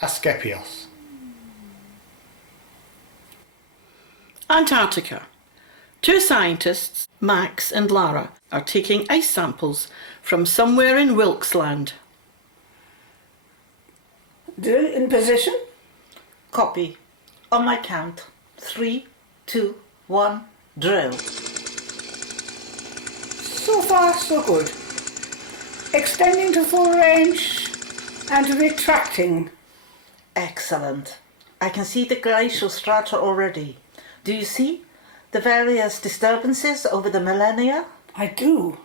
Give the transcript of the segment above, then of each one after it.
Askepios. Antarctica. Two scientists, Max and Lara, are taking ice samples from somewhere in Wilkes Land. Drill in position. Copy. On my count. 3, 2, 1, drill. So far, so good. Extending to full range and retracting. Excellent. I can see the glacial strata already. Do you see the various disturbances over the millennia? I do.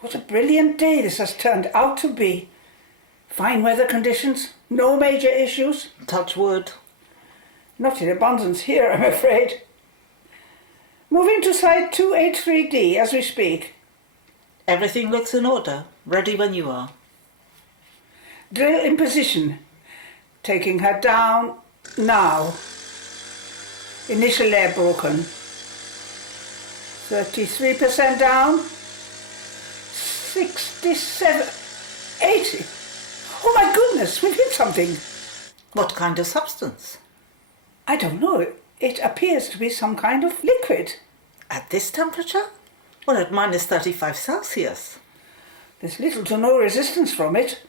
What a brilliant day this has turned out to be. Fine weather conditions, no major issues. Touch wood. Not in abundance here, I'm afraid. Moving to site 283D as we speak. Everything looks in order. Ready when you are. Drill in position. Taking her down now. Initial layer broken. 33% down. 67, 80. Oh my goodness, we've hit something. What kind of substance? I don't know. It appears to be some kind of liquid. At this temperature? Well, at minus 35 Celsius. There's little to no resistance from it.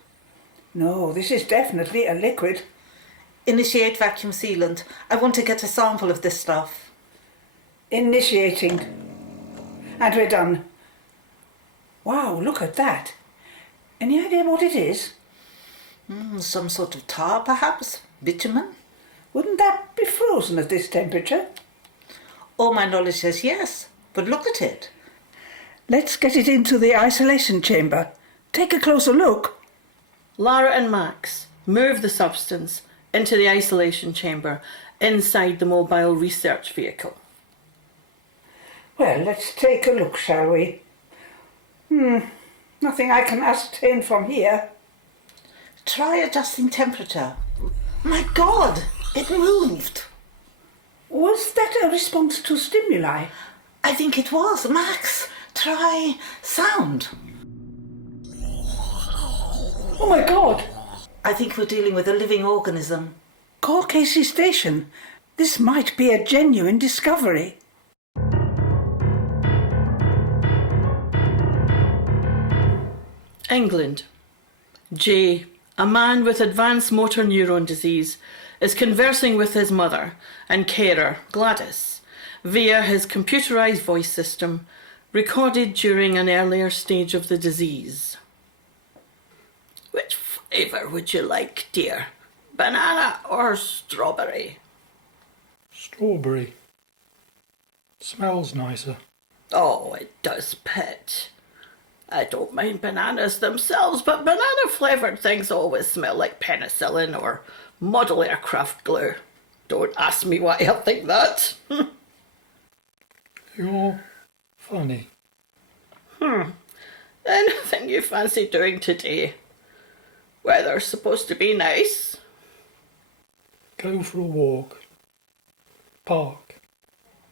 No, this is definitely a liquid. Initiate vacuum sealant. I want to get a sample of this stuff. Initiating. And we're done. Wow, look at that. Any idea what it is? Some sort of tar, perhaps? Bitumen? Wouldn't that be frozen at this temperature? All my knowledge says yes, but look at it. Let's get it into the isolation chamber. Take a closer look. Lara and Max move the substance into the isolation chamber inside the mobile research vehicle. Well, let's take a look, shall we? Nothing I can ascertain from here. Try adjusting temperature. My God, it moved. Was that a response to stimuli? I think it was. Max, try sound. Oh my God! I think we're dealing with a living organism. Call Casey Station. This might be a genuine discovery. England. J, a man with advanced motor neuron disease, is conversing with his mother and carer, Gladys, via his computerized voice system, recorded during an earlier stage of the disease. Which flavour would you like, dear? Banana or strawberry? Strawberry. Smells nicer. Oh, it does, pet. I don't mind bananas themselves, but banana-flavoured things always smell like penicillin or model aircraft glue. Don't ask me why I think that. You're funny. Anything you fancy doing today? Weather's supposed to be nice. Go for a walk. Park.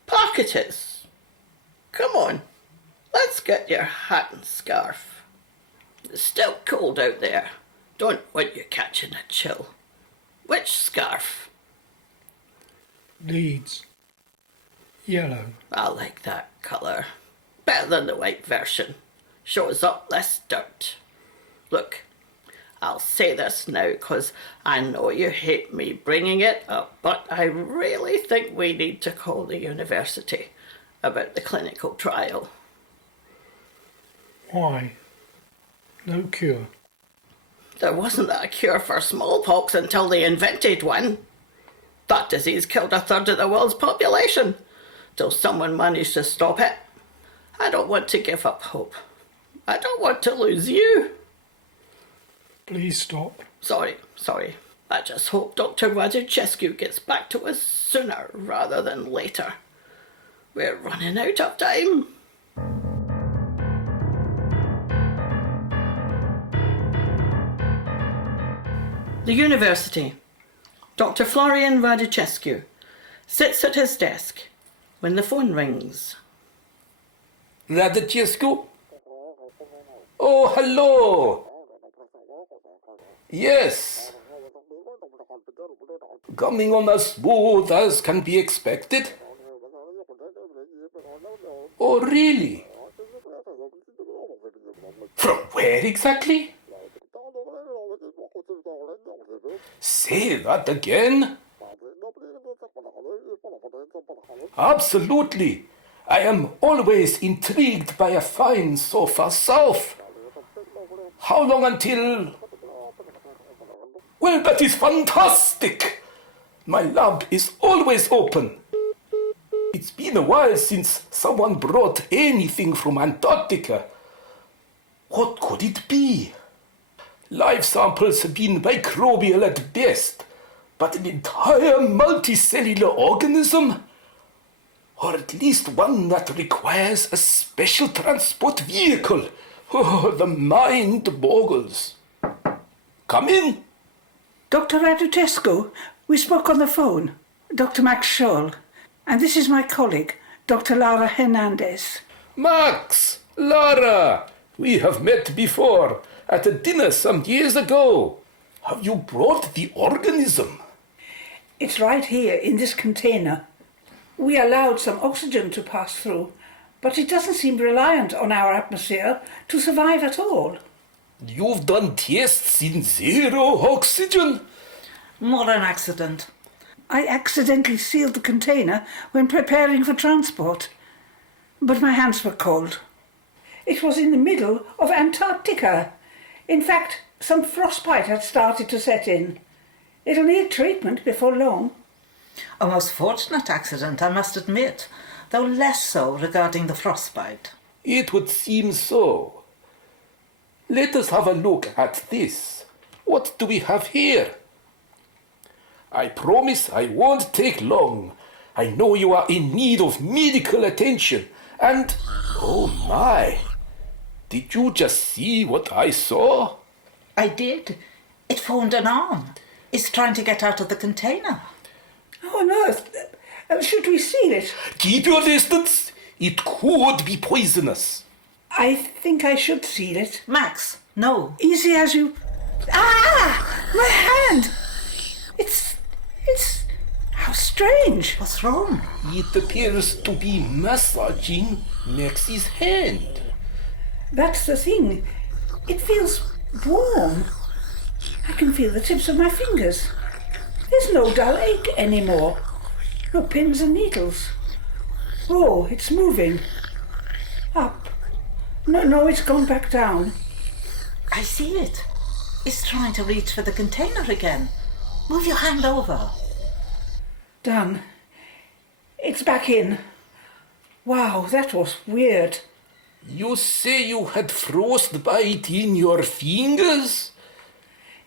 Park it is. Come on, let's get your hat and scarf. It's still cold out there. Don't want you catching a chill. Which scarf? Leeds. Yellow. I like that colour. Better than the white version. Shows up less dirt. Look, I'll say this now because I know you hate me bringing it up, but I really think we need to call the university about the clinical trial. Why? No cure. There wasn't a cure for smallpox until they invented one. That disease killed 1/3 of the world's population, till someone managed to stop it. I don't want to give up hope. I don't want to lose you. Please stop. Sorry. I just hope Dr. Raduchescu gets back to us sooner rather than later. We're running out of time. The university. Dr. Florian Raduchescu sits at his desk when the phone rings. Raduchescu? Oh, hello. Yes. Coming on as smooth as can be expected. Oh, really? From where exactly? Say that again. Absolutely. I am always intrigued by a find so far south. How long until... Well, that is fantastic. My lab is always open. It's been a while since someone brought anything from Antarctica. What could it be? Live samples have been microbial at best, but an entire multicellular organism? Or at least one that requires a special transport vehicle. Oh, the mind boggles. Come in. Dr. Radutescu, we spoke on the phone. Dr. Max Scholl. And this is my colleague, Dr. Lara Hernandez. Max, Lara, we have met before at a dinner some years ago. Have you brought the organism? It's right here in this container. We allowed some oxygen to pass through, but it doesn't seem reliant on our atmosphere to survive at all. You've done tests in zero oxygen? More an accident. I accidentally sealed the container when preparing for transport, but my hands were cold. It was in the middle of Antarctica. In fact, some frostbite had started to set in. It'll need treatment before long. A most fortunate accident, I must admit, though less so regarding the frostbite. It would seem so. Let us have a look at this. What do we have here? I promise I won't take long. I know you are in need of medical attention. And, oh my, did you just see what I saw? I did. It formed an arm. It's trying to get out of the container. How on earth? Should we seal it? Keep your distance. It could be poisonous. I think I should seal it. Max, no. Easy as you... Ah! My hand! It's... How strange. What's wrong? It appears to be massaging Max's hand. That's the thing. It feels warm. I can feel the tips of my fingers. There's no dull ache anymore. No pins and needles. Oh, it's moving. Up. No, it's gone back down. I see it. It's trying to reach for the container again. Move your hand over. Done. It's back in. Wow, that was weird. You say you had frostbite in your fingers?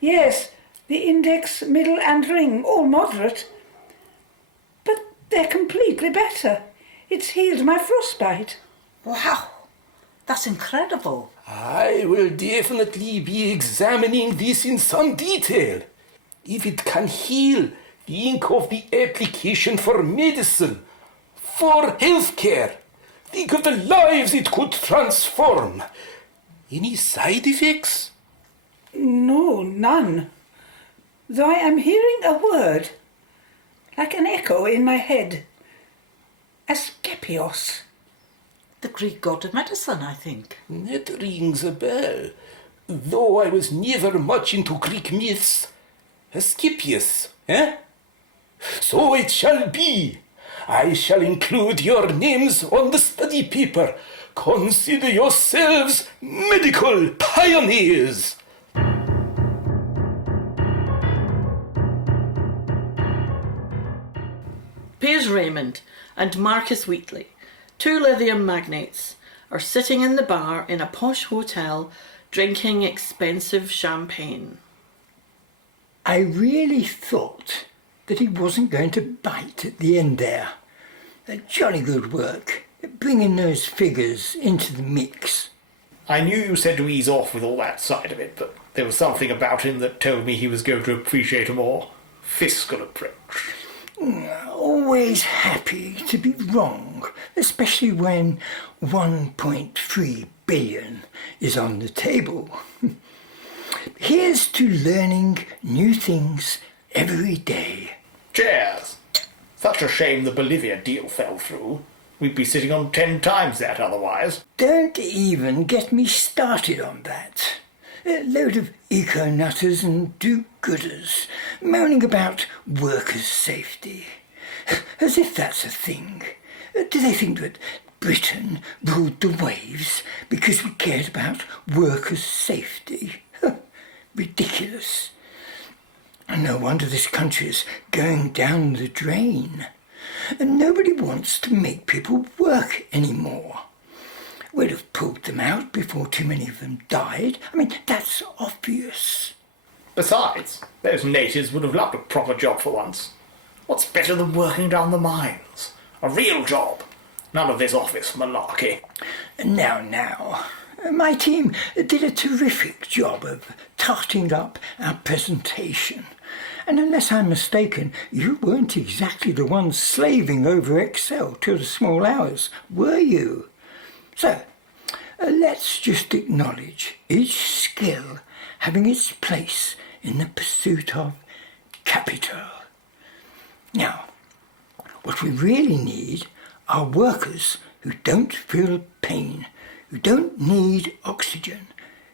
Yes, the index, middle and ring, all moderate. But they're completely better. It's healed my frostbite. Wow, that's incredible. I will definitely be examining this in some detail. If it can heal, think of the application for medicine, for healthcare. Think of the lives it could transform. Any side effects? No, none. Though I am hearing a word, like an echo in my head. Askepios. The Greek god of medicine, I think. That rings a bell. Though I was never much into Greek myths. Askepios, eh? So it shall be. I shall include your names on the study paper. Consider yourselves medical pioneers. Piers Raymond and Marcus Wheatley, two lithium magnates, are sitting in the bar in a posh hotel drinking expensive champagne. I really thought that he wasn't going to bite at the end there. Jolly good work at bringing those figures into the mix. I knew you said to ease off with all that side of it, but there was something about him that told me he was going to appreciate a more fiscal approach. Always happy to be wrong, especially when 1.3 billion is on the table. Here's to learning new things every day. Cheers. Such a shame the Bolivia deal fell through. We'd be sitting on 10 times that otherwise. Don't even get me started on that. A load of eco-nutters and do-gooders moaning about workers' safety. As if that's a thing. Do they think that Britain ruled the waves because we cared about workers' safety? Ridiculous. And no wonder this country is going down the drain. And nobody wants to make people work anymore. We'd have pulled them out before too many of them died. I mean, that's obvious. Besides, those natives would have loved a proper job for once. What's better than working down the mines? A real job. None of this office malarkey. Now. My team did a terrific job of tarting up our presentation. And unless I'm mistaken, you weren't exactly the ones slaving over Excel till the small hours, were you? So, let's just acknowledge each skill having its place in the pursuit of capital. Now, what we really need are workers who don't feel pain, who don't need oxygen,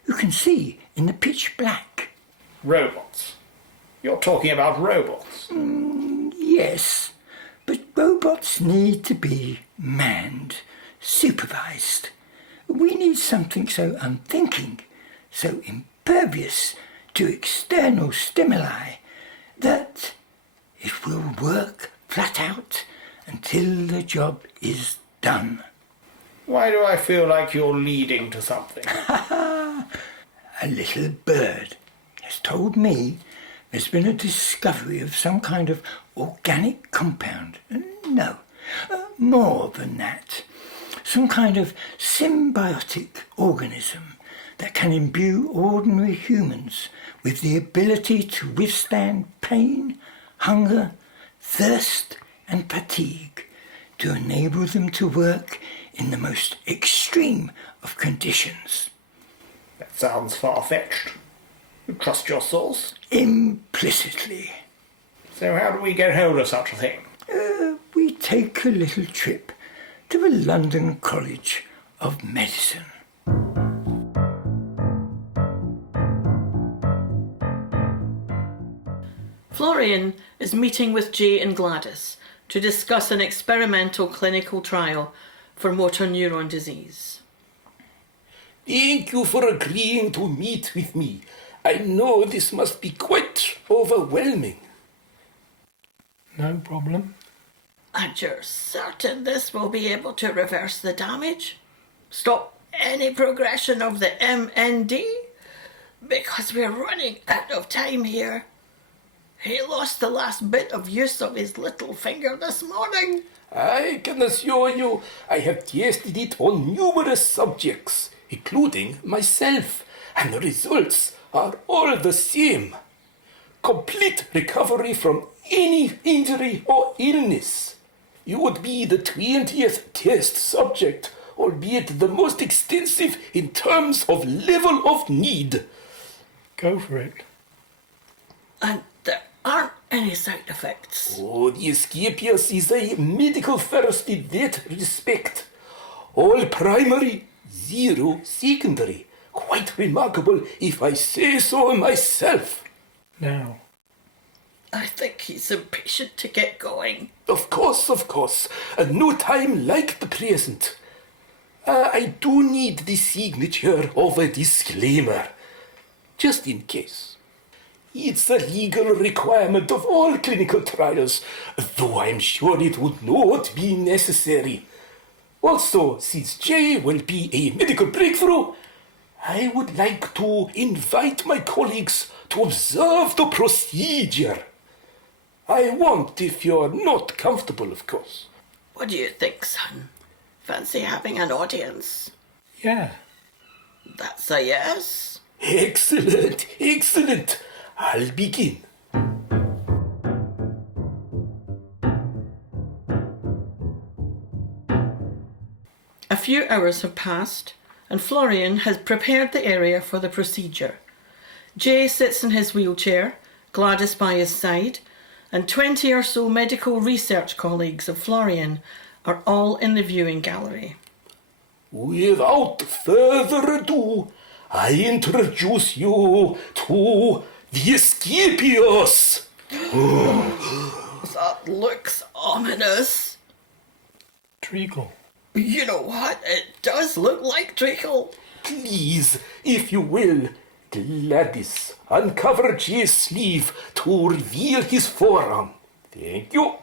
who can see in the pitch black. Robots. You're talking about robots. Yes, but robots need to be manned, supervised. We need something so unthinking, so impervious to external stimuli that it will work flat out until the job is done. Why do I feel like you're leading to something? A little bird has told me there's been a discovery of some kind of organic compound. No, more than that. Some kind of symbiotic organism that can imbue ordinary humans with the ability to withstand pain, hunger, thirst and fatigue, to enable them to work in the most extreme of conditions. That sounds far-fetched. You trust your source? Implicitly. So how do we get hold of such a thing? We take a little trip to the London College of Medicine. Florian is meeting with Jay and Gladys to discuss an experimental clinical trial for motor neuron disease. Thank you for agreeing to meet with me. I know this must be quite overwhelming. No problem. And you're certain this will be able to reverse the damage? Stop any progression of the MND? Because we're running out of time here. He lost the last bit of use of his little finger this morning. I can assure you I have tested it on numerous subjects, including myself, and the results are all the same. Complete recovery from any injury or illness. You would be the 20th test subject, albeit the most extensive in terms of level of need. Go for it. And there aren't any side effects. Oh, the Askepios is a medical first in that respect. All primary, zero secondary. Quite remarkable if I say so myself. Now. I think he's impatient to get going. Of course. No time like the present. I do need the signature of a disclaimer. Just in case. It's a legal requirement of all clinical trials, though I'm sure it would not be necessary. Also, since J will be a medical breakthrough, I would like to invite my colleagues to observe the procedure. I won't if you're not comfortable, of course. What do you think, son? Fancy having an audience? Yeah. That's a yes? Excellent. I'll begin. A few hours have passed, and Florian has prepared the area for the procedure. Jay sits in his wheelchair Gladys by his side, and 20 or so medical research colleagues of Florian are all in the viewing gallery. Without further ado, I introduce you to the Askepios. That looks ominous. Treacle. You know what? It does look like treacle. Please, if you will, Gladys, uncover Jay's sleeve to reveal his forearm. Thank you.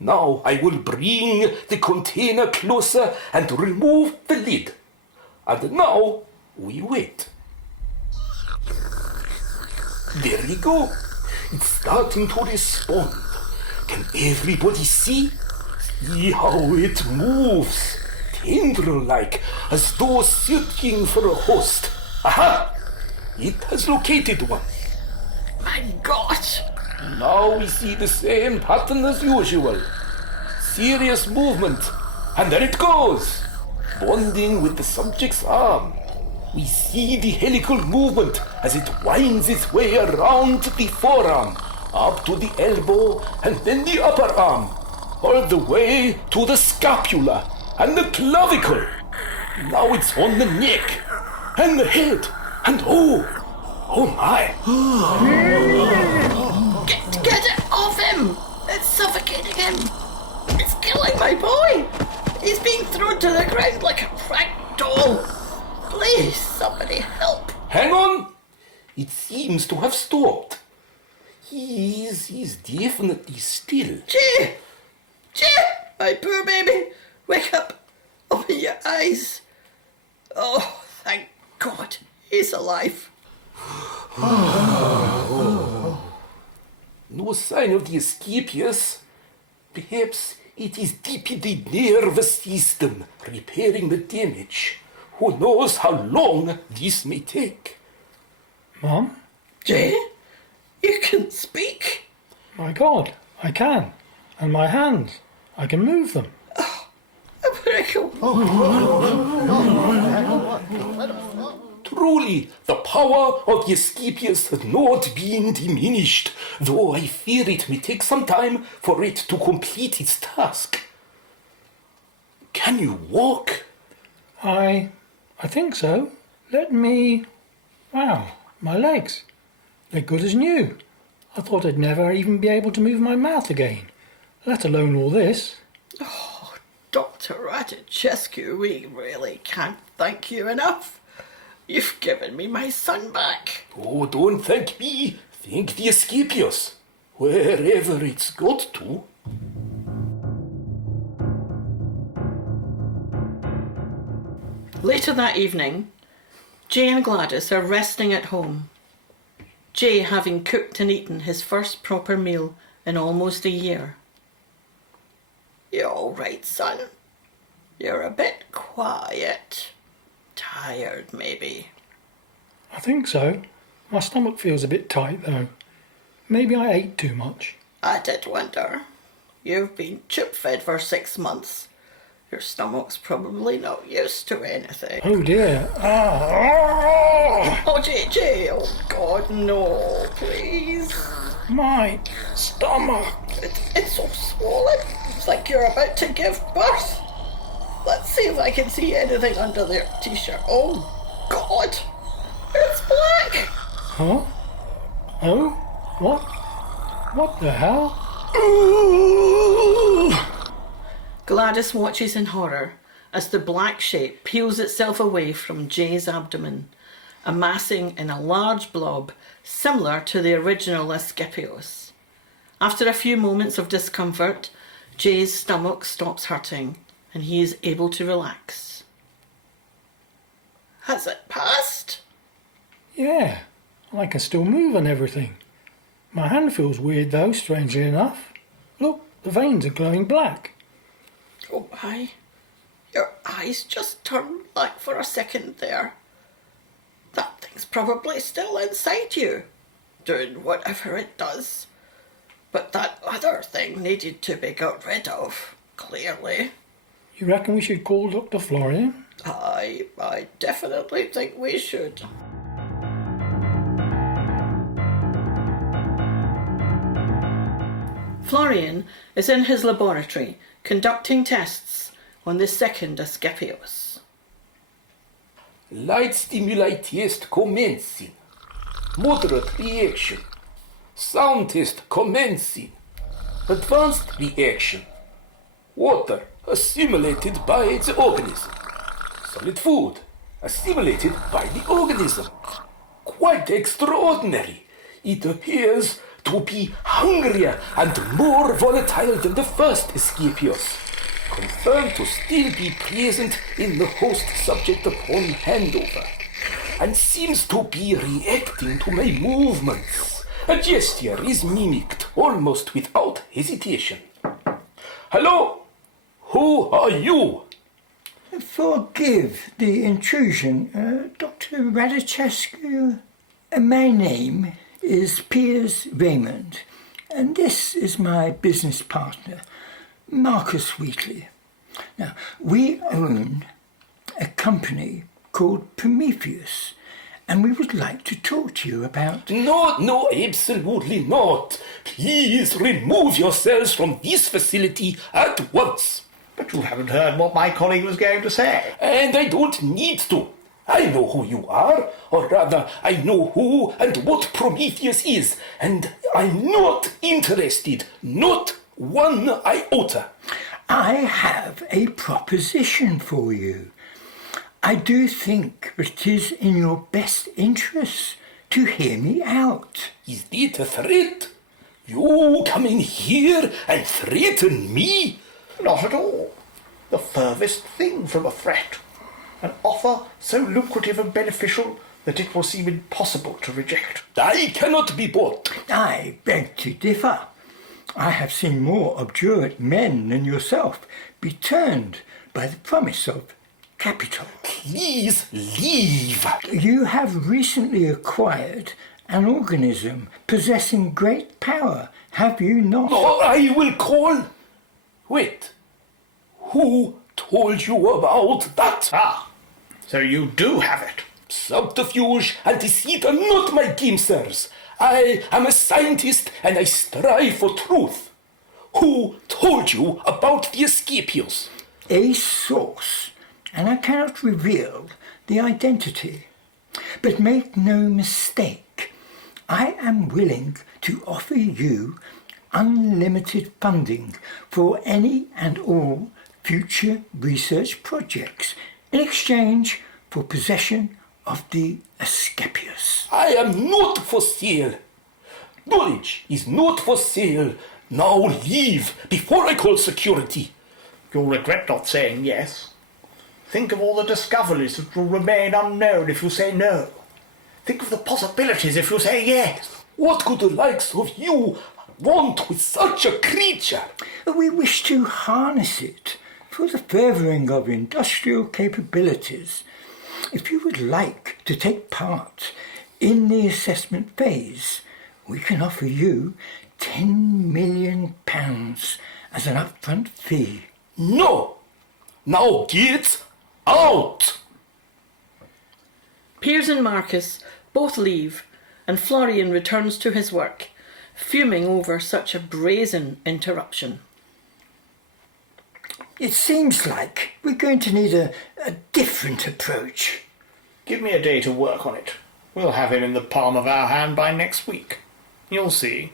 Now I will bring the container closer and remove the lid. And now we wait. There we go. It's starting to respond. Can everybody see? See how it moves. Tendril-like, as though searching for a host. Aha! It has located one. My God! Now we see the same pattern as usual. Serious movement. And there it goes. Bonding with the subject's arm. We see the helical movement as it winds its way around the forearm, up to the elbow, and then the upper arm, all the way to the scapula and the clavicle. Now it's on the neck and the head, and oh my. Get it off him! It's suffocating him! It's killing my boy! He's being thrown to the ground like a rag doll! Please, somebody help! Hang on! It seems to have stopped. He's definitely still. Jay! Jay! My poor baby! Wake up! Open your eyes! Oh, thank God! He's alive! No sign of the Askepios. Perhaps it is deep in the nervous system, repairing the damage. Who knows how long this may take? Mum? Jay? You can speak? My God, I can. And my hands, I can move them. A miracle! Truly, the power of the Askepios has not been diminished, though I fear it may take some time for it to complete its task. Can you walk? I think so. Let me... Wow, my legs. They're good as new. I thought I'd never even be able to move my mouth again, let alone all this. Oh, Dr. Radicescu, we really can't thank you enough. You've given me my son back. Oh, don't thank me. Thank the Askepios, wherever it's got to. Later that evening, Jay and Gladys are resting at home. Jay having cooked and eaten his first proper meal in almost a year. You all right, son? You're a bit quiet. Tired, maybe. I think so. My stomach feels a bit tight, though. Maybe I ate too much. I did wonder. You've been chip-fed for 6 months. Your stomach's probably not used to anything. Oh dear. Ah. Oh, Jay, oh God, no, please. My stomach. It's so swollen. It's like you're about to give birth. Let's see if I can see anything under their t-shirt. Oh, God. It's black. Huh? Oh? What? What the hell? Gladys watches in horror as the black shape peels itself away from Jay's abdomen, amassing in a large blob similar to the original Askepios. After a few moments of discomfort, Jay's stomach stops hurting and he is able to relax. Has it passed? Yeah, I can still move and everything. My hand feels weird though, strangely enough. Look, the veins are glowing black. Oh my, your eyes just turned black for a second there. That thing's probably still inside you, doing whatever it does. But that other thing needed to be got rid of, clearly. You reckon we should call Dr. Florian? I definitely think we should. Florian is in his laboratory conducting tests on the second Askepios. Light stimuli test commencing. Moderate reaction. Sound test commencing. Advanced reaction. Water assimilated by the organism. Solid food assimilated by the organism. Quite extraordinary. It appears to be hungrier and more volatile than the first Askepios. Confirmed to still be present in the host subject upon handover, and seems to be reacting to my movements. A gesture is mimicked almost without hesitation. Hello? Who are you? Forgive the intrusion, Dr. Radachescu. My name is Piers Raymond, and this is my business partner, Marcus Wheatley. Now, we own a company called Prometheus, and we would like to talk to you about... No, absolutely not. Please remove yourselves from this facility at once. But you haven't heard what my colleague was going to say. And I don't need to. I know who you are, or rather, I know who and what Prometheus is, and I'm not interested, not one iota. I have a proposition for you. I do think that it is in your best interests to hear me out. Is that a threat? You come in here and threaten me? Not at all. The furthest thing from a threat. An offer so lucrative and beneficial that it will seem impossible to reject. I cannot be bought. I beg to differ. I have seen more obdurate men than yourself be turned by the promise of capital. Please leave. You have recently acquired an organism possessing great power, have you not? No, I will call. Wait. Who told you about that? Ah, so you do have it. Subterfuge and deceit are not my gamesters. I am a scientist and I strive for truth. Who told you about the Askepios? A source, and I cannot reveal the identity. But make no mistake, I am willing to offer you unlimited funding for any and all future research projects in exchange for possession of the Askepios. I am not for sale. Knowledge is not for sale. Now leave before I call security. You'll regret not saying yes. Think of all the discoveries that will remain unknown if you say no. Think of the possibilities if you say yes. What could the likes of you want with such a creature? We wish to harness it for the furthering of industrial capabilities. If you would like to take part in the assessment phase, we can offer you £10 million as an upfront fee. No! Now get out! Piers and Marcus both leave, and Florian returns to his work, fuming over such a brazen interruption. It seems like we're going to need a different approach. Give me a day to work on it. We'll have him in the palm of our hand by next week. You'll see.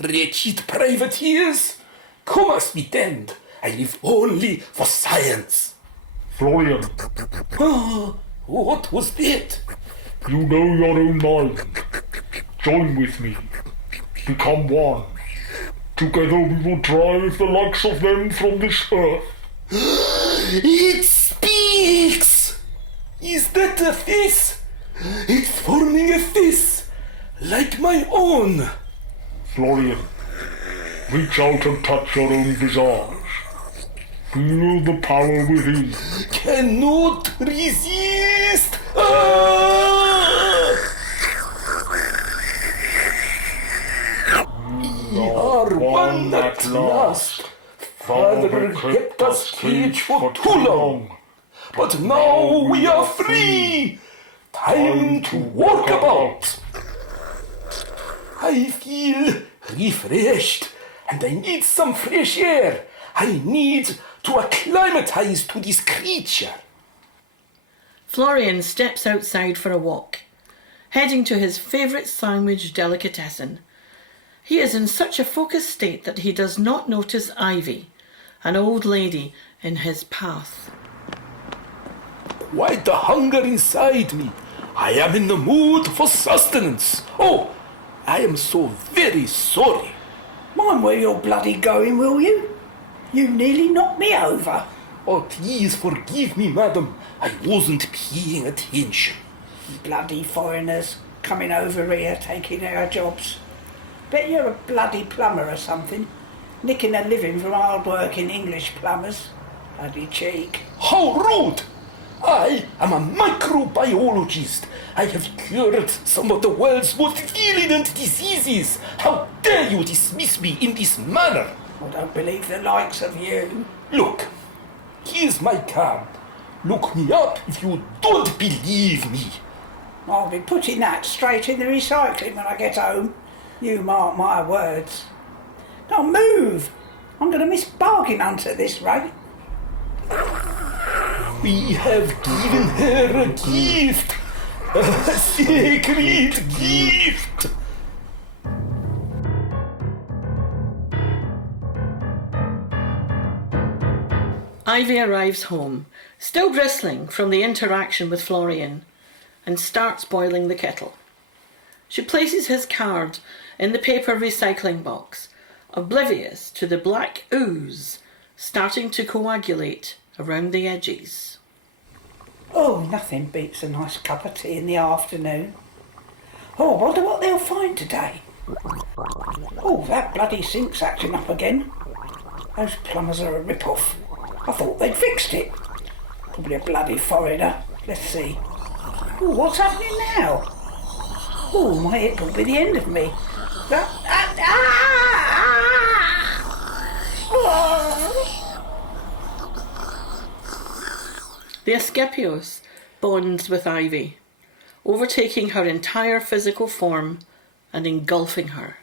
Wretched privateers! Come us be damned. I live only for science. Florian, Oh, what was that? you know your own mind. Join with me. Become one. Together we will drive the likes of them from this earth. It speaks! Is that a face? It's forming a face like my own. Florian, reach out and touch your own visage. Feel the power within. Cannot resist. Ah! We are one at last. Father kept us caged for too long. But now we are free. Time to walk about. I feel refreshed, and I need some fresh air. I need to acclimatize to this creature. Florian steps outside for a walk, heading to his favourite sandwich delicatessen. He is in such a focused state that he does not notice Ivy, an old lady, in his path. Quite the hunger inside me. I am in the mood for sustenance. Oh, I am so very sorry. Mind where you're bloody going, will you? You nearly knocked me over. Oh, please forgive me, madam. I wasn't paying attention. Bloody foreigners coming over here taking our jobs. Bet you're a bloody plumber or something, nicking a living from hard-working English plumbers. Bloody cheek. How rude! I am a microbiologist. I have cured some of the world's most virulent diseases. How dare you dismiss me in this manner? I don't believe the likes of you. Look, here's my card. Look me up if you don't believe me. I'll be putting that straight in the recycling when I get home. You mark my words. Now move! I'm going to miss Bargain Hunt at this rate. We have given her a gift. A sacred gift. Ivy arrives home, still bristling from the interaction with Florian, and starts boiling the kettle. She places his card in the paper recycling box, oblivious to the black ooze starting to coagulate around the edges. Oh, nothing beats a nice cup of tea in the afternoon. Oh, I wonder what they'll find today. Oh, that bloody sink's acting up again. Those plumbers are a rip-off. I thought they'd fixed it. Probably a bloody foreigner. Let's see. Oh, what's happening now? Oh, my hip will be the end of me. The Askepios bonds with Ivy, overtaking her entire physical form and engulfing her.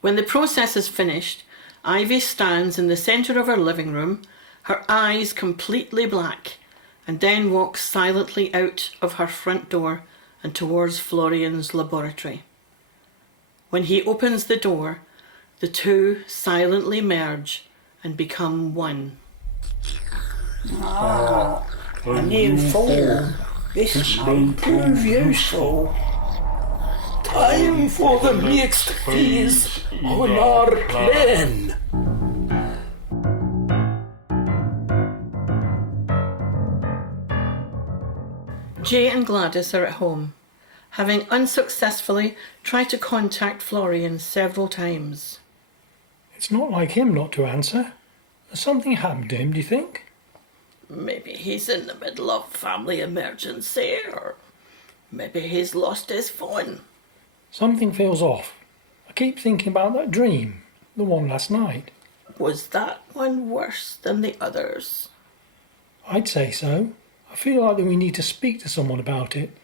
When the process is finished, Ivy stands in the centre of her living room, her eyes completely black, and then walks silently out of her front door and towards Florian's laboratory. When he opens the door, the two silently merge and become one. Ah, a new form. This may prove useful. Time for the next phase on our plan. Jay and Gladys are at home, having unsuccessfully tried to contact Florian several times. It's not like him not to answer. Has something happened to him, do you think? Maybe he's in the middle of family emergency, or maybe he's lost his phone. Something feels off. I keep thinking about that dream, the one last night. Was that one worse than the others? I'd say so. I feel like that we need to speak to someone about it.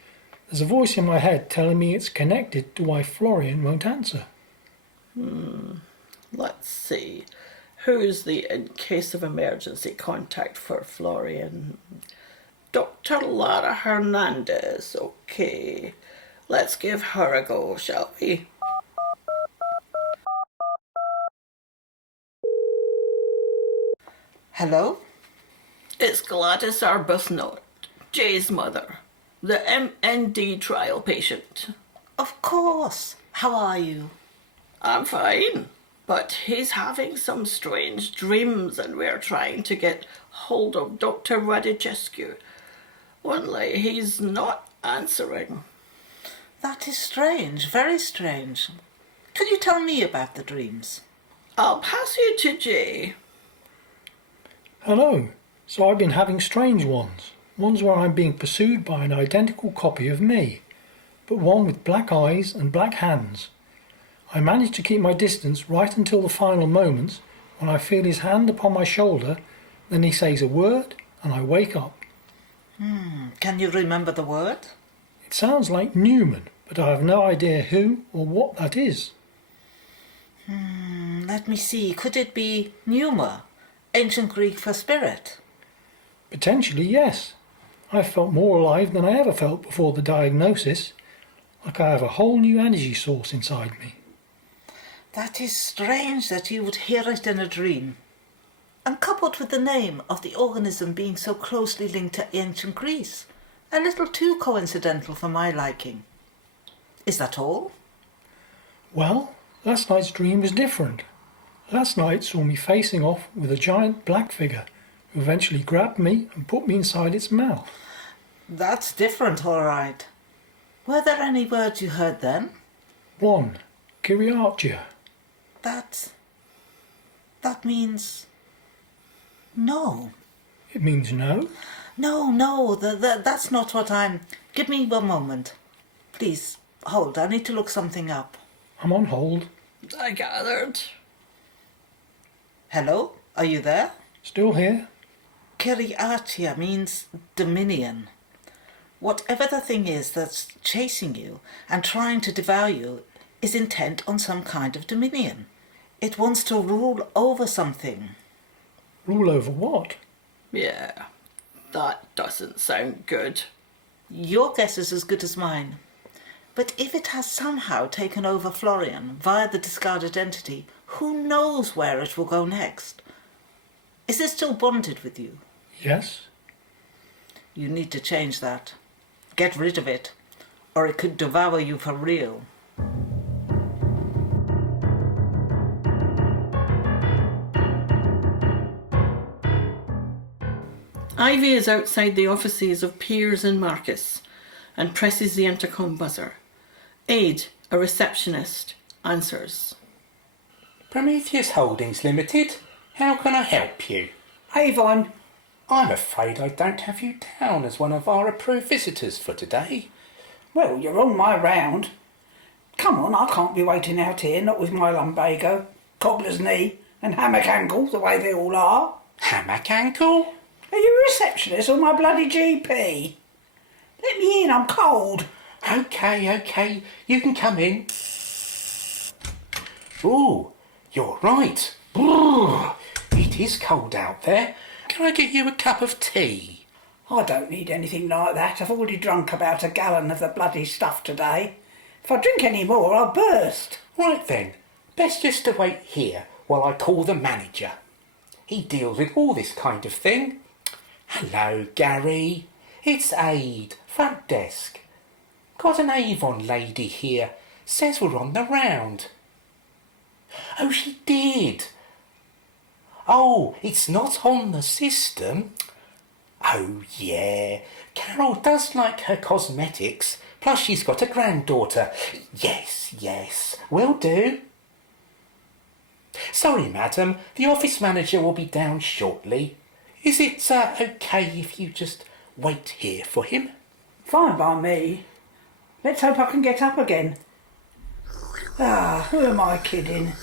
There's a voice in my head telling me it's connected to why Florian won't answer. Let's see. Who's the in case of emergency contact for Florian? Dr. Lara Hernandez. Okay. Let's give her a go, shall we? Hello? It's Gladys Arbuthnot, Jay's mother, the MND trial patient. Of course. How are you? I'm fine, but he's having some strange dreams and we're trying to get hold of Dr. Radicescu. Only he's not answering. That is strange, very strange. Could you tell me about the dreams? I'll pass you to Jay. Hello. So I've been having strange ones. Ones where I'm being pursued by an identical copy of me, but one with black eyes and black hands. I manage to keep my distance right until the final moments when I feel his hand upon my shoulder, then he says a word and I wake up. Can you remember the word? It sounds like Newman, but I have no idea who or what that is. Let me see. Could it be pneuma, ancient Greek for spirit? Potentially, yes. I felt more alive than I ever felt before the diagnosis, like I have a whole new energy source inside me. That is strange that you would hear it in a dream. And coupled with the name of the organism being so closely linked to ancient Greece, a little too coincidental for my liking. Is that all? Well, last night's dream was different. Last night saw me facing off with a giant black figure who eventually grabbed me and put me inside its mouth. That's different, all right. Were there any words you heard then? 1. Kyriarchia. That means... no. It means no. No, that's not what I'm... Give me one moment. Please, hold, I need to look something up. I'm on hold. I gathered. Hello? Are you there? Still here. Kyriarchia means dominion. Whatever the thing is that's chasing you and trying to devour you is intent on some kind of dominion. It wants to rule over something. Rule over what? Yeah, that doesn't sound good. Your guess is as good as mine. But if it has somehow taken over Florian via the discarded entity, who knows where it will go next? Is it still bonded with you? Yes. You need to change that. Get rid of it, or it could devour you for real. Ivy is outside the offices of Piers and Marcus and presses the intercom buzzer. Aid, a receptionist, answers. Prometheus Holdings Limited, how can I help you? Avon, I'm afraid I don't have you down as one of our approved visitors for today. well, you're on my round. Come on, I can't be waiting out here, not with my lumbago, cobbler's knee and hammock ankle, the way they all are. Hammock ankle? Are you a receptionist or my bloody GP? Let me in, I'm cold. Okay, you can come in. Ooh, you're right. Brrr, it is cold out there. Can I get you a cup of tea? I don't need anything like that. I've already drunk about a gallon of the bloody stuff today. If I drink any more, I'll burst. Right then, best just to wait here while I call the manager. He deals with all this kind of thing. Hello, Gary. It's Aid, front desk. Got an Avon lady here. Says we're on the round. Oh, she did. Oh, it's not on the system. Oh, yeah. Carol does like her cosmetics. Plus she's got a granddaughter. Yes, will do. Sorry, madam. The office manager will be down shortly. Is it okay if you just wait here for him? Fine by me. Let's hope I can get up again. Who am I kidding?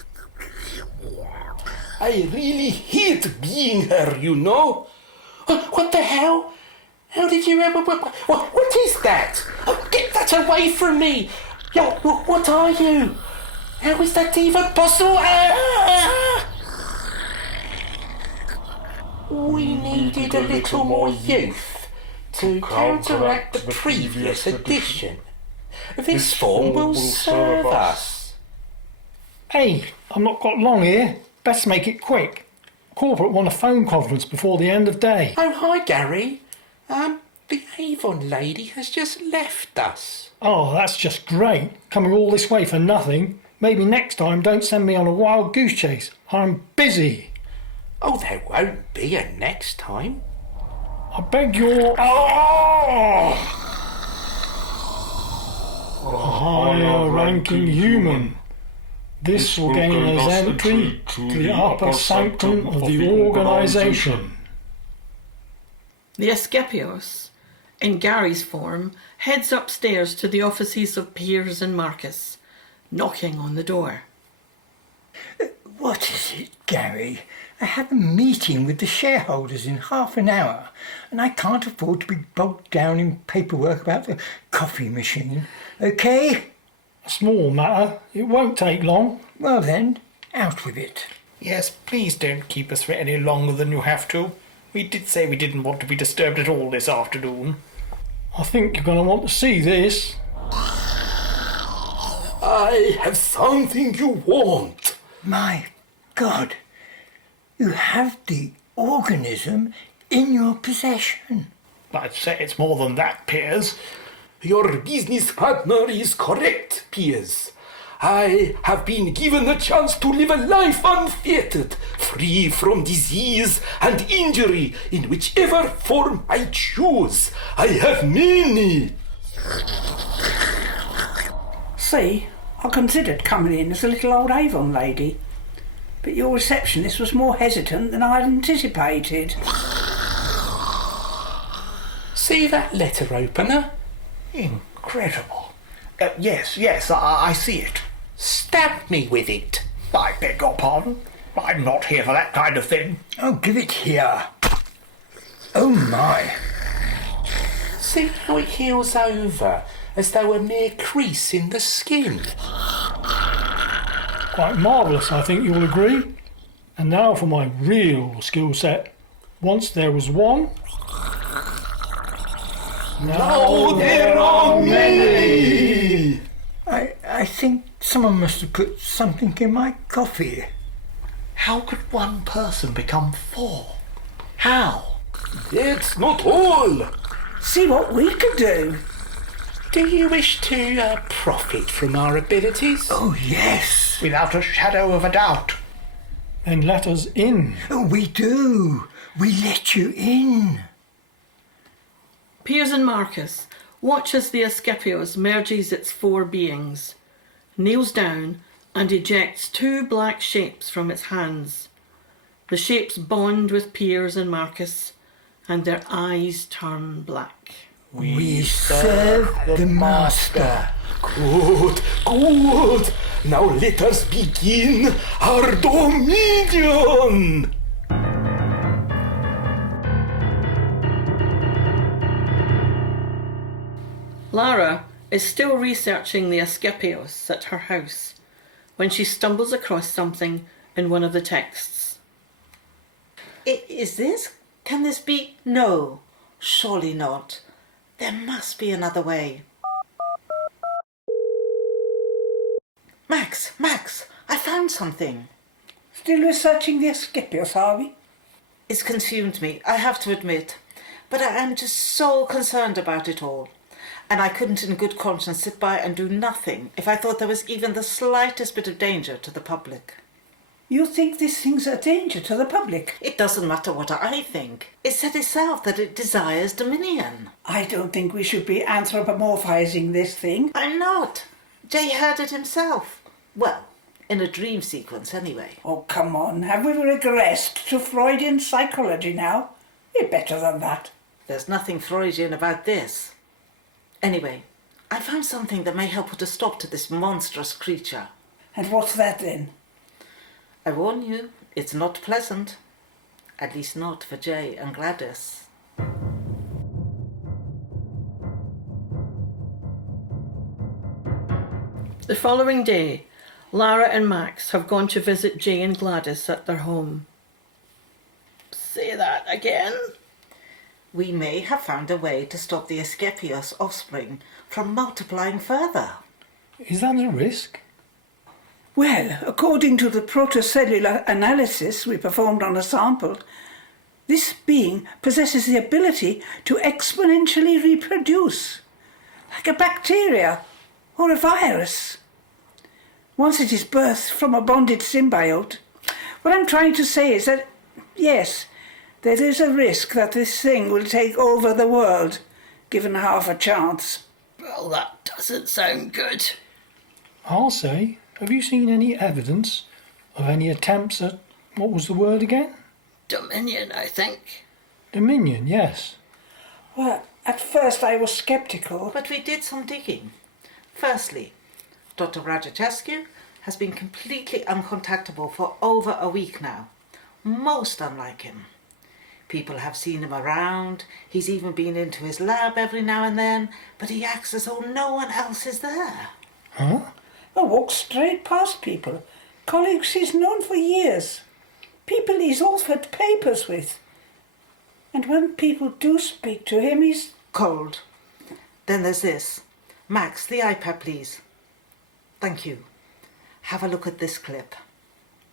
I really hate being her, you know. What the hell? How did you ever... What is that? Oh, get that away from me! Yo, what are you? How is that even possible? We needed a little more youth to counteract the previous edition. This form will serve us. Hey, I've not got long here. Best make it quick. Corporate want a phone conference before the end of day. Oh, hi, Gary. The Avon lady has just left us. Oh, that's just great. Coming all this way for nothing. Maybe next time don't send me on a wild goose chase. I'm busy. Oh, there won't be a next time. I beg your... Oh! A higher ranking human. This will gain us entry to the upper sanctum of the organisation. The Askepios, in Gary's form, heads upstairs to the offices of Piers and Marcus, knocking on the door. What is it, Gary? I have a meeting with the shareholders in half an hour, and I can't afford to be bogged down in paperwork about the coffee machine. Okay? A small matter. It won't take long. Well then, Out with it. Yes, please don't keep us for any longer than you have to. We did say we didn't want to be disturbed at all this afternoon. I think you're going to want to see this. I have something you want. My God, you have the organism in your possession. I'd say it's more than that, Piers. Your business partner is correct, Piers. I have been given the chance to live a life unfettered, free from disease and injury in whichever form I choose. I have many. See, I considered coming in as a little old Avon lady, but your receptionist was more hesitant than I had anticipated. See that letter opener? Incredible. Yes, I see it. Stab me with it. I beg your pardon. I'm not here for that kind of thing. Oh, give it here. Oh my. See how it heals over, as though a mere crease in the skin. Quite marvellous, I think you'll agree. And now for my real skill set. Once there was one. Now there are many. I think someone must have put something in my coffee. How could one person become 4? How? That's not all. See what we could do. Do you wish to profit from our abilities? Oh, yes. Without a shadow of a doubt. Then let us in. Oh, we do. We let you in. Piers and Marcus watch as the Askepios merges its 4 beings, kneels down and ejects 2 black shapes from its hands. The shapes bond with Piers and Marcus, and their eyes turn black. We serve the Master. Good. Now let us begin our dominion. Lara is still researching the Askepios at her house when she stumbles across something in one of the texts. Is this? Can this be? No, surely not. There must be another way. Max, I found something. Still researching the Askepios, are we? It's consumed me, I have to admit. But I am just so concerned about it all. And I couldn't in good conscience sit by and do nothing if I thought there was even the slightest bit of danger to the public. You think this thing's a danger to the public? It doesn't matter what I think. It said itself that it desires dominion. I don't think we should be anthropomorphizing this thing. I'm not. Jay heard it himself. Well, in a dream sequence anyway. Oh, come on. Have we regressed to Freudian psychology now? We're better than that. There's nothing Freudian about this. Anyway, I found something that may help put a stop to this monstrous creature. And what's that then? I warn you, it's not pleasant. At least not for Jay and Gladys. The following day, Lara and Max have gone to visit Jay and Gladys at their home. Say that again? We may have found a way to stop the Askepios offspring from multiplying further. Is that a risk? Well, according to the protocellular analysis we performed on a sample, this being possesses the ability to exponentially reproduce, like a bacteria or a virus. Once it is birthed from a bonded symbiote, what I'm trying to say is that, yes, there is a risk that this thing will take over the world, given half a chance. Well, that doesn't sound good. I'll say, have you seen any evidence of any attempts at, what was the word again? Dominion, I think. Dominion, yes. Well, at first I was sceptical. But we did some digging. Firstly, Dr. Rajachescu has been completely uncontactable for over a week now. Most unlike him. People have seen him around, he's even been into his lab every now and then, but he acts as though no one else is there. Huh? I walked straight past people, Colleagues he's known for years. People he's authored papers with. And when people do speak to him, he's... Cold. Then there's this. Max, the iPad, please. Thank you. Have a look at this clip.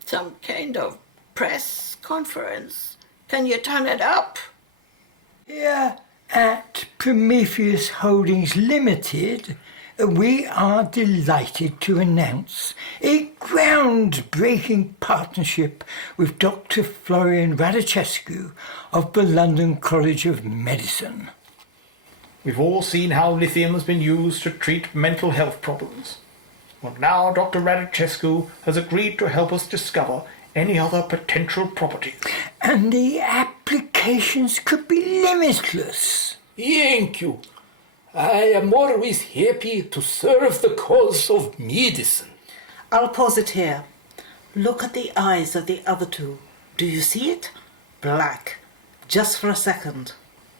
Some kind of press conference. Can you turn it up? Here at Prometheus Holdings Limited, we are delighted to announce a groundbreaking partnership with Dr. Florian Radicescu of the London College of Medicine. We've all seen how lithium has been used to treat mental health problems. Well, now Dr. Radicescu has agreed to help us discover any other potential properties. And the applications could be limitless. Thank you. I am always happy to serve the cause of medicine. I'll pause it here. Look at the eyes of the other two. Do you see it? Black. Just for a second.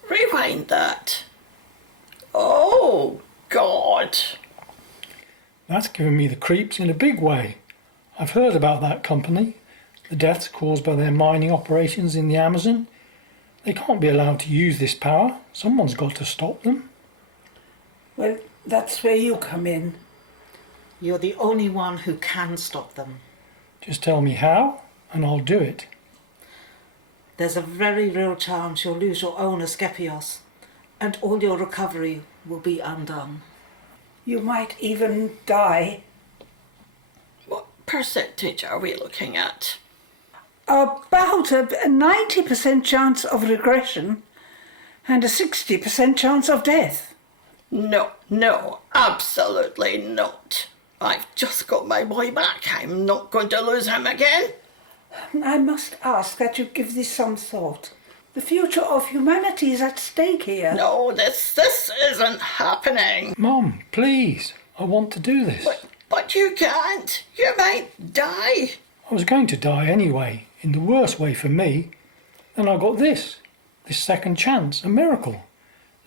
Rewind that. Oh, God. That's giving me the creeps in a big way. I've heard about that company. The deaths caused by their mining operations in the Amazon. They can't be allowed to use this power. Someone's got to stop them. Well, that's where you come in. You're the only one who can stop them. Just tell me how, and I'll do it. There's a very real chance you'll lose your own Askepios, and all your recovery will be undone. You might even die. What percentage are we looking at? About a 90% chance of regression and a 60% chance of death. No, absolutely not. I've just got my boy back. I'm not going to lose him again. I must ask that you give this some thought. The future of humanity is at stake here. No, this isn't happening. Mum, please, I want to do this. But you can't. You might die. I was going to die anyway, in the worst way for me. Then I got this second chance, a miracle.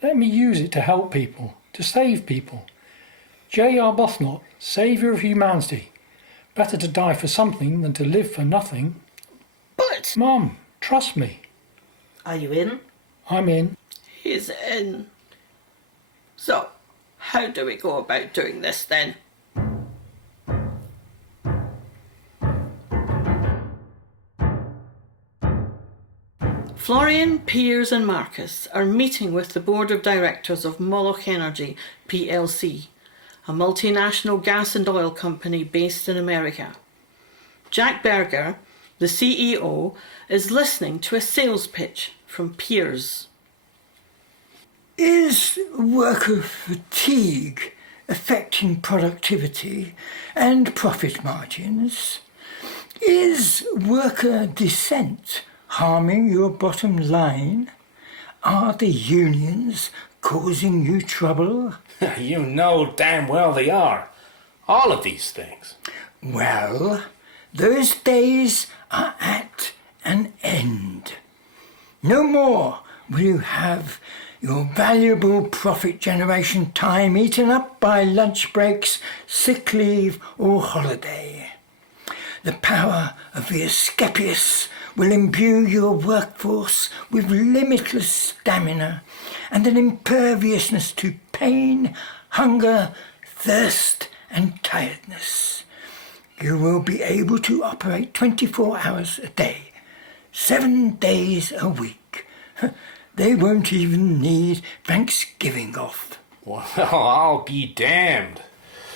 Let me use it to help people, to save people. J. Arbuthnot, saviour of humanity. Better to die for something than to live for nothing. But... Mum, trust me. Are you in? I'm in. He's in. So, how do we go about doing this then? Florian, Piers and Marcus are meeting with the board of directors of Moloch Energy plc, a multinational gas and oil company based in America. Jack Berger, the CEO, is listening to a sales pitch from Piers. Is worker fatigue affecting productivity and profit margins? Is worker dissent harming your bottom line? Are the unions causing you trouble? You know damn well they are. All of these things. Well, those days are at an end. No more will you have your valuable profit generation time eaten up by lunch breaks, sick leave or holiday. The power of the Askepios will imbue your workforce with limitless stamina and an imperviousness to pain, hunger, thirst and tiredness. You will be able to operate 24 hours a day, 7 days a week. They won't even need Thanksgiving off. Well, I'll be damned.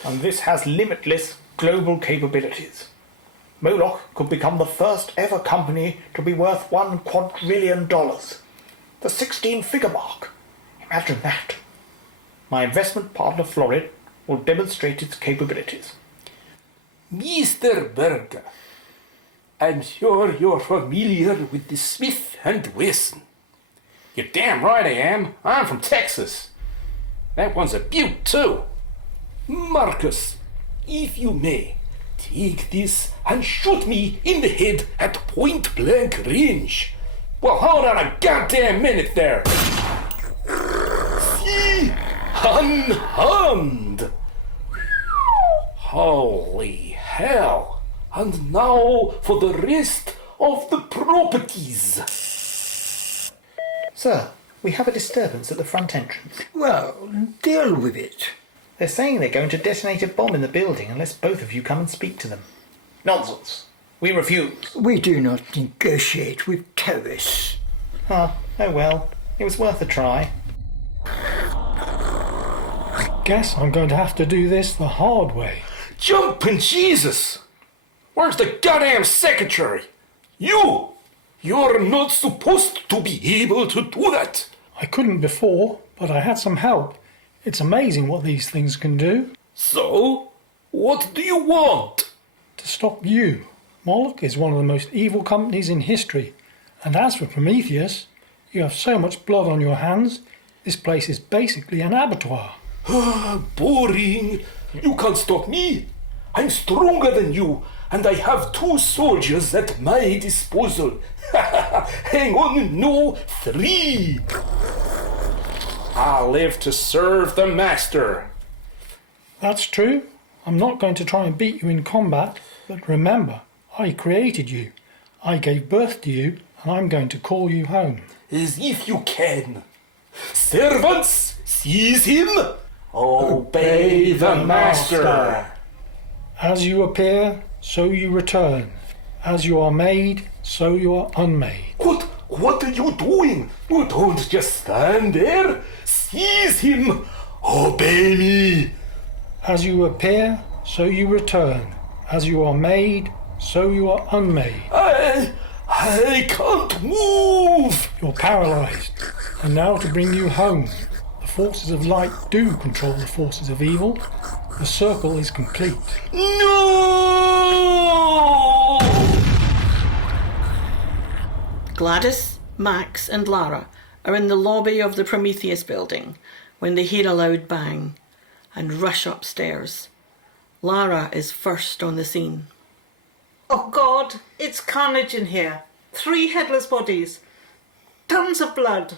And this has limitless global capabilities. Moloch could become the first ever company to be worth $1 quadrillion. The 16-figure mark. Imagine that. My investment partner Florian will demonstrate its capabilities. Mr. Berger, I'm sure you're familiar with the Smith & Wesson. You're damn right I am. I'm from Texas. That one's a beaut, too. Marcus, if you may, take this and shoot me in the head at point-blank range. Well, hold on a goddamn minute there. See? Unharmed. Holy hell. And now for the rest of the properties. Sir, we have a disturbance at the front entrance. Well, deal with it. They're saying they're going to detonate a bomb in the building unless both of you come and speak to them. Nonsense. We refuse. We do not negotiate with terrorists. Oh well. It was worth a try. I guess I'm going to have to do this the hard way. Jumping Jesus! Where's the goddamn secretary? You're not supposed to be able to do that. I couldn't before, but I had some help. It's amazing what these things can do. So, what do you want? To stop you. Moloch is one of the most evil companies in history. And as for Prometheus, you have so much blood on your hands, this place is basically an abattoir. Boring. You can't stop me. I'm stronger than you, and I have 2 soldiers at my disposal. Hang on, no, 3. I live to serve the master. That's true. I'm not going to try and beat you in combat, but remember, I created you. I gave birth to you, and I'm going to call you home. As if you can. Servants, seize him. Obey the master. As you appear, so you return. As you are made, so you are unmade. What are you doing? You don't just stand there. Seize him. Obey me. As you appear, so you return. As you are made, so you are unmade. I can't move. You're paralysed. And now to bring you home. The forces of light do control the forces of evil. The circle is complete. No! Gladys, Max, and Lara are in the lobby of the Prometheus building when they hear a loud bang and rush upstairs. Lara is first on the scene. Oh God, it's carnage in here. 3 headless bodies. Tons of blood.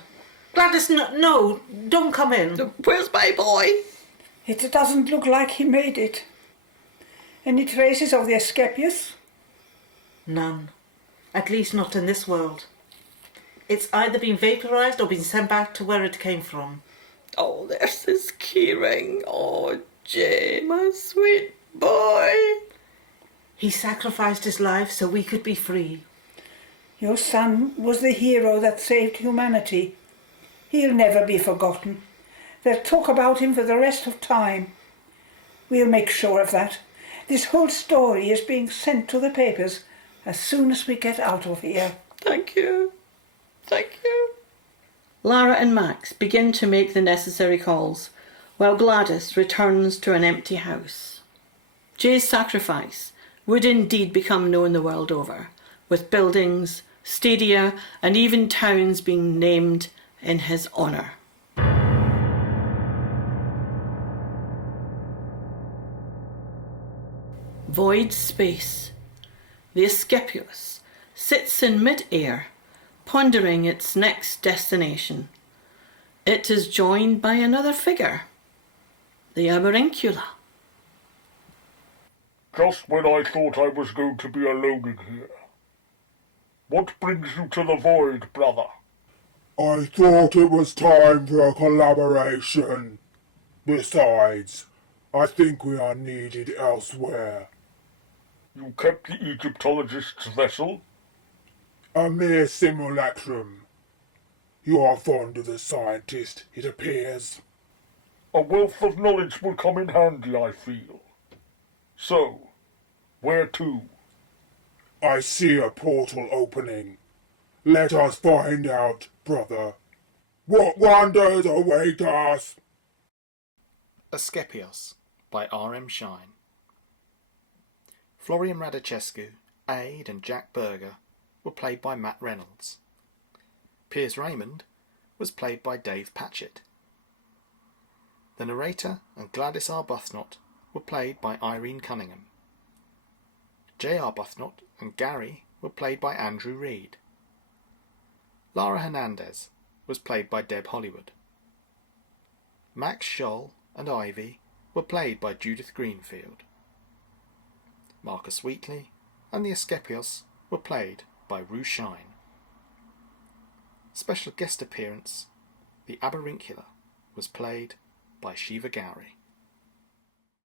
Gladys, no, don't come in. Where's my boy? It doesn't look like he made it. Any traces of the Askepios? None. At least not in this world. It's either been vaporized or been sent back to where it came from. Oh, there's his keyring. Oh, Jay, my sweet boy. He sacrificed his life so we could be free. Your son was the hero that saved humanity. He'll never be forgotten. They'll talk about him for the rest of time. We'll make sure of that. This whole story is being sent to the papers as soon as we get out of here. Thank you. Thank you. Lara and Max begin to make the necessary calls, while Gladys returns to an empty house. Jay's sacrifice would indeed become known the world over, with buildings, stadia, and even towns being named in his honour. Void space. The Askepios sits in mid-air, pondering its next destination. It is joined by another figure, the Aberrancula. Just when I thought I was going to be alone in here. What brings you to the void, brother? I thought it was time for a collaboration. Besides, I think we are needed elsewhere. You kept the Egyptologist's vessel? A mere simulacrum. You are fond of the scientist, it appears. A wealth of knowledge will come in handy, I feel. So, where to? I see a portal opening. Let us find out, brother. What wonders await us? Askepios by R.M. Shine. Florian Radicescu, Ade and Jack Berger were played by Matt Reynolds. Piers Raymond was played by Dave Patchett. The narrator and Gladys Arbuthnot were played by Irene Cunningham. J. Arbuthnot and Gary were played by Andrew Reed. Lara Hernandez was played by Deb Hollywood. Max Scholl and Ivy were played by Judith Greenfield. Marcus Wheatley and the Askepios were played by Rue Shine. Special guest appearance, the Aberrincula, was played by Shiva Gowrie.